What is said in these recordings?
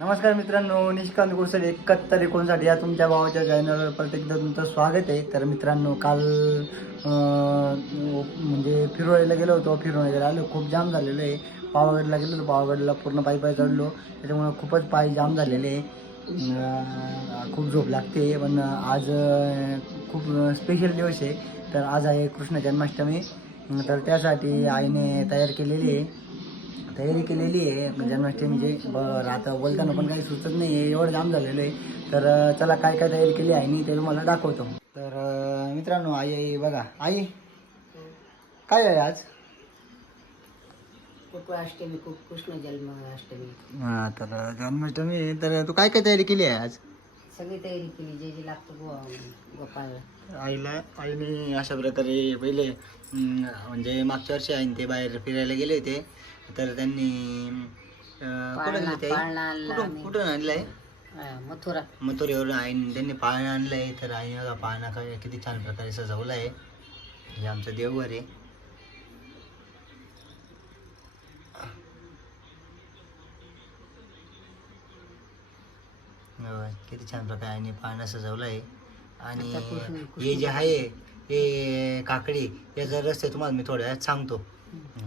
नमस्कार मित्रांनो निष्कांत गोष्ट एकाहत्तर एकोणसाठी या तुमच्या भावाच्या चॅनलवर परत एकदा तुमचं स्वागत आहे. तर मित्रांनो काल म्हणजे फिरवायला गेलो होतो. फिरून वगैरे आलो खूप जाम झालेलं आहे. पावागडला गेलो होतो. पावागडला पूर्ण पायी पायी चढलो. त्याच्यामुळं खूपच पाय जाम झालेले आहे. खूप झोप लागते. पण आज खूप स्पेशल दिवस आहे. तर आज आहे कृष्ण जन्माष्टमी. तर त्यासाठी आईने तयार केलेली आहे. तयारी केलेली आहे. जन्माष्टमीची बरं आता बोलताना पण काही सुचत नाही आहे एवढं जाम झालेलं आहे. तर चला काय काय तयारी केली आहे मी ते तुम्हाला दाखवतो. तर मित्रांनो आई आई बघा. आई? काय आहे आज? अष्टमी कृष्ण जन्म अष्टमी हां तर जन्माष्टमी आहे. तर तू काय काय तयारी केली आहे आज? सगळी तयारी केली. जे जे लागतं गो गोपाळ. आईला आईने अशा प्रकारे पहिले अं, म्हणजे मागच्या वर्षी आईने ते बाहेर फिरायला गेले होते. तर त्यांनी अं, कुठं पाळणा गेले ते आई? पाळणा आणला कुठून आम्ही. कुठून आणलंय मथुरा. मथुरेवरून आईने त्यांनी पाळणा आणलंय तर आईने बघा पाळणा काय किती छान प्रकारे सजवला आहे. हे आमचं देवघर आहे. किती छान प्रकारे आईने पाळणा सजवला आहे. आणि आता कृष्ण- हे जे आहे हे काकडी याचा रस्ते तुम्हाला मी थोड्या वेळात सांगतो.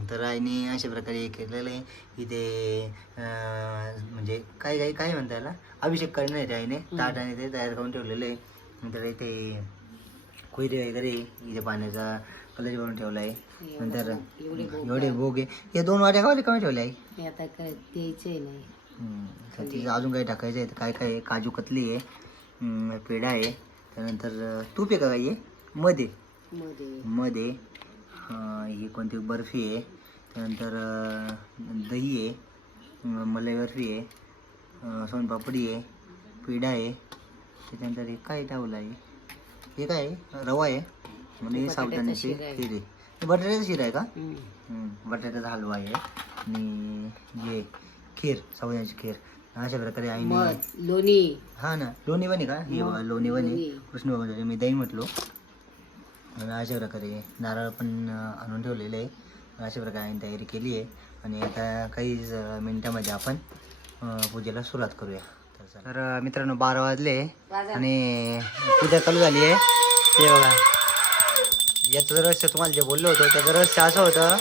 तर आईने अशा प्रकारे केलेलं आहे. इथे म्हणजे काय काय काय म्हणता याला अभिषेक करणार आहे आईने. ताट आणि ते तयार करून ठेवलेलं आहे. नंतर इथे कोयरे वगैरे इथे पाण्याचा कलश बनवून ठेवला आहे. नंतर एवढे भोग आहे. हे दोन वाट्या गावले कमी ठेवले आहे. आता काय द्यायचंय नाही. अजून काही टाकायचं आहे. काय काय काजू कतली आहे. पेढा आहे. त्यानंतर तूप आहे का काही? आहे. मध्ये मध्ये ही कोणती बर्फी आहे. त्यानंतर दही आहे. मलाई बर्फी आहे. सोनपापडी आहे. पेढा आहे. त्याच्यानंतर हे काय टावलं आहे हे? काय आहे? रवा आहे. शिरा आहे. खीर हे बटाट्याचा शिरा आहे का? बटाट्याचा हलवा आहे. आणि हे खीर साबुदाण्याची खीर. अशा प्रकारे आईने लोणी. हा ना. लोणी बने का? हे लोणी बने लोणी. कृष्ण भगवान मी दही म्हटलो. आणि अशा प्रकारे नारळ पण आणून ठेवलेलं आहे. अशा प्रकारे आईने तयारी केली आहे. आणि आता काही मिनिटामध्ये आपण पूजेला सुरुवात करूया. तर मित्रांनो बारा वाजले आणि पूजा चालू झाली आहे. ते बघा. याचं रहस्य तुम्हाला जे बोललो होतो त्याचं रहस्य असं होतं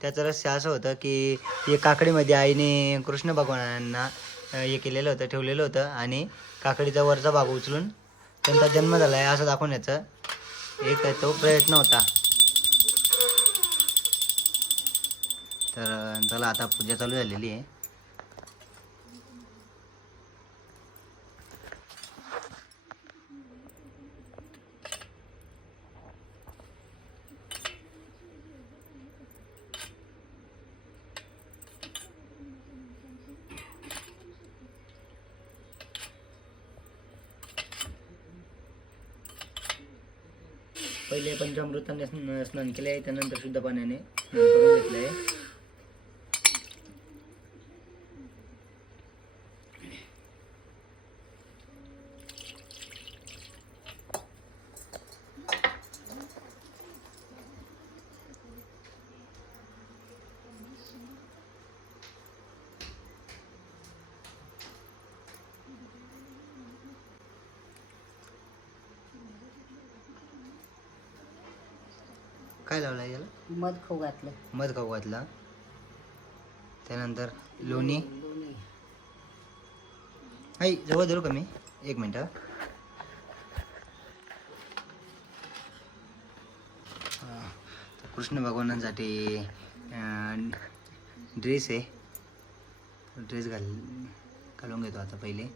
त्याचं रहस्य असं होतं की हे काकडीमध्ये आईने कृष्ण भगवानांना हे केलेलं होतं ठेवलेलं होतं. आणि काकडीचा वरचा भाग उचलून त्यांचा जन्म झाला आहे असं दाखवण्याचं एक तो प्रयत्न होता. तर चला आता पूजा चालू झालेली आहे. पहिले पंचामृताने स्न- स्नान केले आहे त्यानंतर शुद्ध पाण्याने स्नान करून घेतलं आहे काय लावलं याला? मध खाऊ घातलं. मध खाऊ घातला. त्यानंतर लोणी. लोणी आई जवळ धरू का मी? एक मिनटं. कृष्ण भगवानांसाठी ड्रेस आहे. ड्रेस घाल घालून घेतो आता पहिले.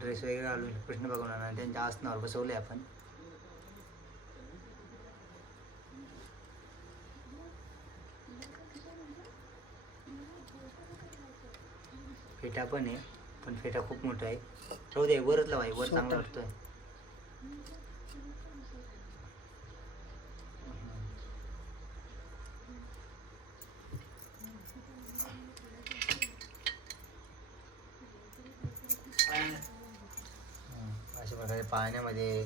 ड्रेस वगैरे घालून कृष्ण भगवानांना त्यांच्या आसनावर बसवले आपण. फेटा पण आहे पण फेटा खूप मोठा आहे. राहू दे वरच लावाय वर चांगला वाटतोय हं, अशा प्रकारे पाळण्यामध्ये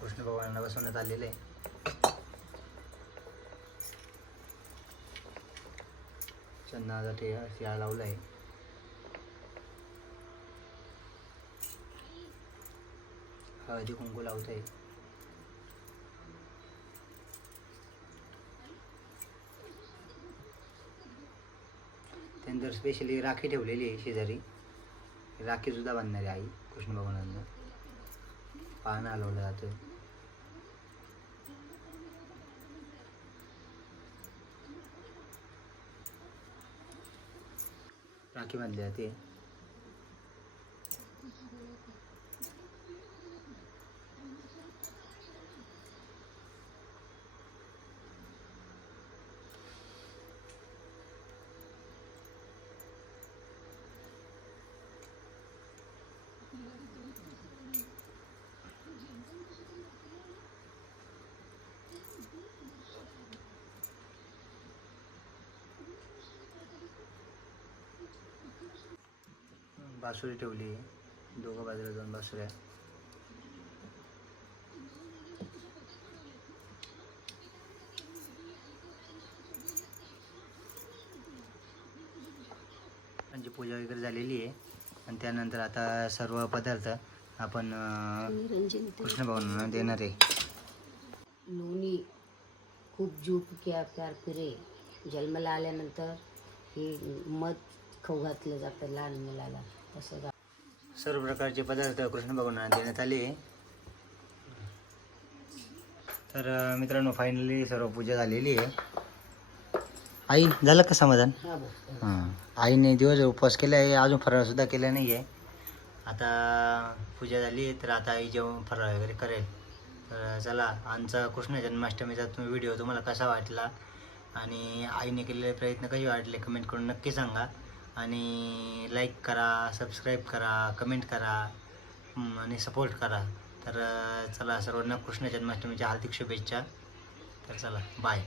कृष्ण भगवानांना बसवण्यात आलेलं. आहे चंदनाचा टे शिळा लावला आहे हळदी कुंकू लावत आहे त्यानंतर स्पेशली राखी ठेवलेली आहे शेजारी. राखी सुद्धा बांधणारी आई कृष्ण भगवानांना. पान हलवलं जातं राखी बांधली जाते. बासुरी ठेवली. आहे दोघं बाजूला दोन बासुऱ्या. त्यांची पूजा वगैरे झालेली आहे. आणि त्यानंतर आता सर्व पदार्थ आपण कृष्ण भगवानांना देणार आहे. नोनी खूप जीव क्या प्यार फिरे जन्माला आल्यानंतर हे मध खाऊ घातलं जातं लहान मुलाला. तसं सर्व प्रकारचे पदार्थ कृष्ण भगवानांना देण्यात आले. तर मित्रांनो फायनली सर्व पूजा झालेली आहे. आई झालं का समाधान? हा हां. आईने दिवस उपवास केला आहे अजून फराळसुद्धा केला नाही आहे. आता पूजा झाली आहे तर आता आई जेवण फराळ वगैरे करेल. तर चला आमचा कृष्ण जन्माष्टमीचा तुम्ही व्हिडिओ तुम्हाला कसा वाटला? आणि आईने केलेले प्रयत्न कसे वाटले? कमेंट करून नक्की सांगा. आणि लाईक करा सबस्क्राईब करा कमेंट करा आणि सपोर्ट करा. तर चला सर्वांना कृष्ण जन्माष्टमीच्या हार्दिक शुभेच्छा. तर चला बाय